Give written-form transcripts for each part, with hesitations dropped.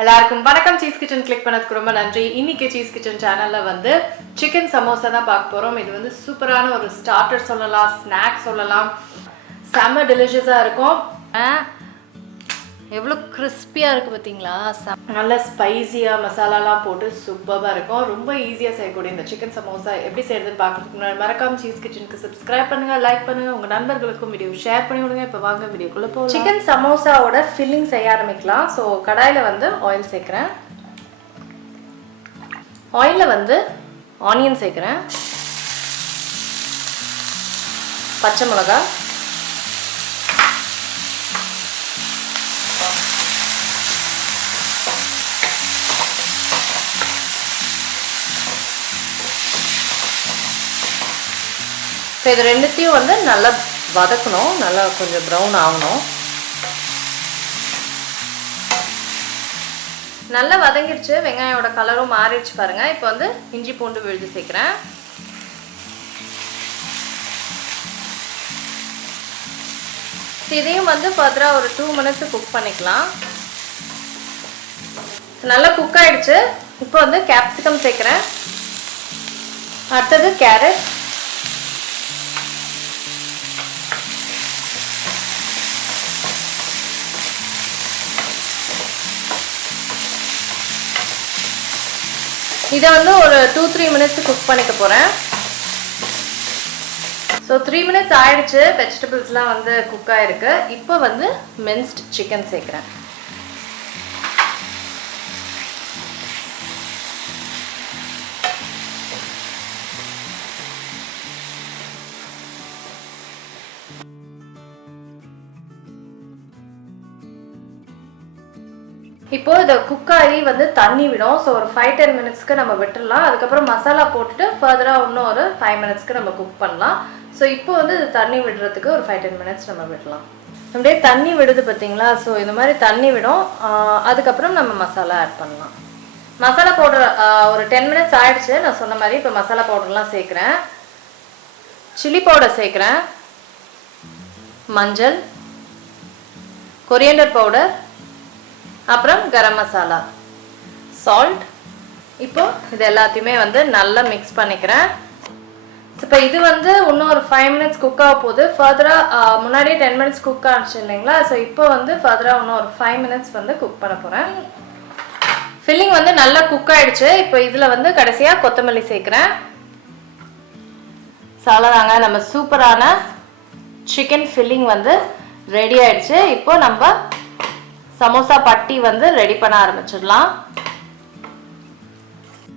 எல்லாருக்கும் வணக்கம். Cheese kitchen click பண்ணதுக்கு ரொம்ப நன்றி. இன்னைக்கு சீஸ் கிச்சன் சேனல்ல வந்து சிக்கன் சமோசா தான் பார்க்க போறோம். இது வந்து சூப்பரான ஒரு ஸ்டார்டர் சொல்லலாம், ஸ்நாக் சொல்லலாம். செம்ம டெலிஷியஸா இருக்கும். எவ்வளோ கிறிஸ்பியாக இருக்குது பார்த்தீங்களா? நல்லா ஸ்பைஸியாக மசாலாலாம் போட்டு சூப்பராக இருக்கும். ரொம்ப ஈஸியாக செய்யக்கூடிய இந்த சிக்கன் சமோசா எப்படி செய்யறதுன்னு பார்க்கறதுக்கு முன்னாடி மறக்காம சீஸ் கிச்சனுக்கு சப்ஸ்கிரைப் பண்ணுங்கள், லைக் பண்ணுங்கள், உங்கள் நண்பர்களுக்கும் வீடியோ ஷேர் பண்ணி விடுங்க. இப்போ வாங்க வீடியோக்குள்ளே போகலாம். சிக்கன் சமோசாவோட ஃபில்லிங் செய்ய ஆரம்பிக்கலாம். ஸோ கடாயில் வந்து ஆயில் சேர்க்குறேன். ஆயிலில் வந்து ஆனியன் சேர்க்குறேன், பச்சை மிளகாய், இப்போ இது ரெண்டுத்தையும் வந்து நல்லா வதக்கணும், நல்லா கொஞ்சம் ப்ரௌன் ஆகணும். நல்லா வதங்கிடுச்சு, வெங்காயோட கலரும் மாறிடுச்சு பாருங்கள். இப்போ வந்து இஞ்சி பூண்டு விழுது சேர்க்குறேன். இதையும் வந்து ஃபர்தராக ஒரு 2 minutes குக் பண்ணிக்கலாம். நல்லா குக் ஆகிடுச்சு. இப்போ வந்து கேப்சிகம் சேர்க்குறேன். அடுத்தது கேரட், இதை வந்து ஒரு 2-3 minutes குக் பண்ணிக்க போகிறேன். ஸோ 3 minutes ஆயிடுச்சு. வெஜிடபிள்ஸ்லாம் வந்து குக் ஆகிருக்கு. இப்போ வந்து மின்ஸ்ட் சிக்கன் சேர்க்குறேன். இப்போ இதை குக்காகி வந்து தண்ணி விடும். ஸோ ஒரு 5-10 minutesக்கு நம்ம விட்டுடலாம். அதுக்கப்புறம் மசாலா போட்டுட்டு ஃபர்தராக இன்னும் ஒரு 5 minutesக்கு நம்ம குக் பண்ணலாம். ஸோ இப்போ வந்து இது தண்ணி விடுறதுக்கு ஒரு 5-10 minutes நம்ம விடலாம். அப்படியே தண்ணி விடுது பார்த்தீங்களா? ஸோ இந்த மாதிரி தண்ணி விடும். அதுக்கப்புறம் நம்ம மசாலா ஆட் பண்ணலாம். மசாலா பவுடர் ஒரு 10 minutes ஆயிடுச்சு. நான் சொன்ன மாதிரி இப்போ மசாலா பவுடர்லாம் சேர்க்குறேன். சில்லி பவுடர் சேர்க்குறேன், மஞ்சள், கொரியாண்டர் பவுடர், அப்புறம் கரம் மசாலா, சால்ட். இப்போ இது எல்லாத்தையுமே வந்து நல்லா மிக்ஸ் பண்ணிக்கிறேன். இப்போ இது வந்து இன்னும் ஒரு 5 minutes குக் ஆக போகுது. ஃபர்தராக முன்னாடியே 10 minutes குக் ஆச்சு இல்லைங்களா? ஸோ இப்போ வந்து ஃபர்தராக இன்னும் ஒரு 5 minutes வந்து குக் பண்ண போகிறேன். ஃபில்லிங் வந்து நல்லா குக் ஆகிடுச்சு. இப்போ இதில் வந்து கடைசியாக கொத்தமல்லி சேர்க்குறேன். சாலதாங்க, நம்ம சூப்பரான சிக்கன் ஃபில்லிங் வந்து ரெடி ஆகிடுச்சு. இப்போ நம்ம சமோசா பட்டி வந்து ரெடி பண்ண ஆரம்பிச்சிடலாம்.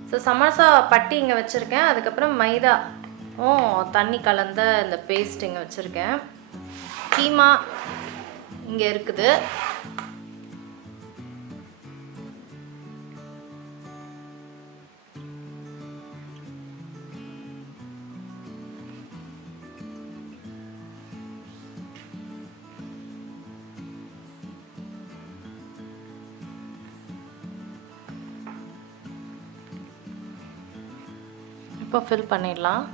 ஸோ சமோசா பட்டி இங்கே வச்சுருக்கேன். அதுக்கப்புறம் மைதா தண்ணி கலந்த இந்த பேஸ்ட் இங்கே வச்சுருக்கேன். கீமா இங்கே இருக்குது. இப்போ ஃபில் பண்ணிடலாம்.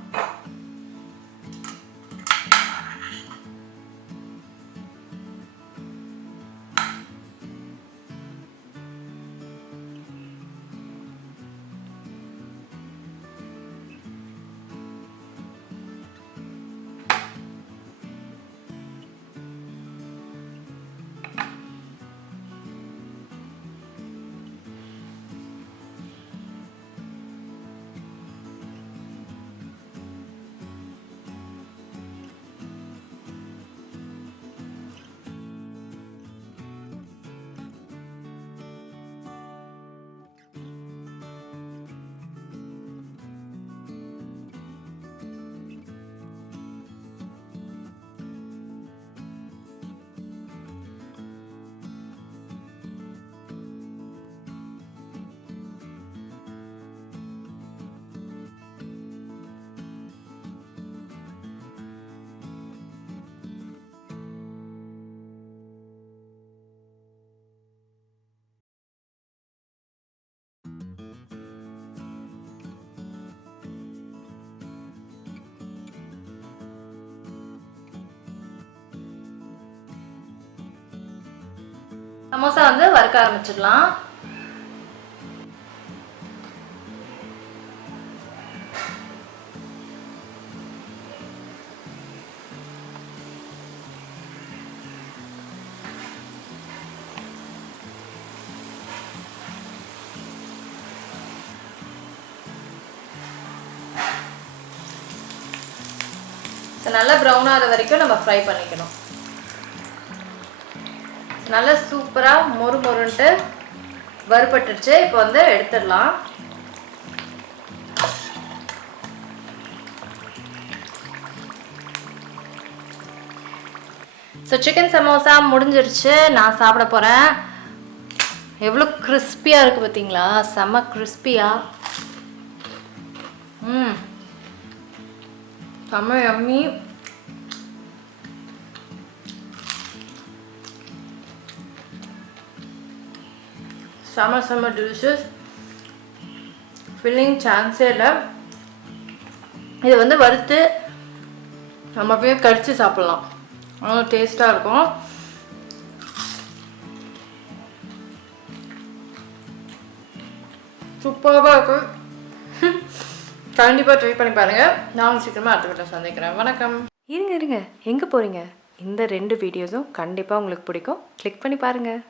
சமோசா வந்து வறுக்க ஆரம்பிச்சிடலாம். நல்லா ப்ரௌன் ஆகிற வரைக்கும் நம்ம ஃப்ரை பண்ணிக்கணும். நல்லா சூப்பராக மொறு மொறுன்ட்டு வறுபட்டுடுச்சு. இப்போ வந்து எடுத்துடலாம். ஸோ சிக்கன் சமோசா முடிஞ்சிருச்சு. நான் சாப்பிட போகிறேன். எவ்வளோ கிறிஸ்பியாக இருக்குது பார்த்தீங்களா? செம்ம கிறிஸ்பியாக. செம்ம யம்மி. செம்ம டெலிஷியஸ். ஃபில்லிங் சான்ஸே இல்லை. இது வந்து வறுத்து நம்ம அப்படியே கடிச்சு சாப்பிட்லாம். அவ்வளோ டேஸ்ட்டாக இருக்கும். சூப்பராக இருக்கும். கண்டிப்பாக ட்ரை பண்ணி பாருங்கள். நான் சீக்கிரமாக அடுத்த வீட்டில் சந்திக்கிறேன். வணக்கம். இருங்க எங்கே போகிறீங்க? இந்த 2 வீடியோஸும் கண்டிப்பாக உங்களுக்கு பிடிக்கும். கிளிக் பண்ணி பாருங்கள்.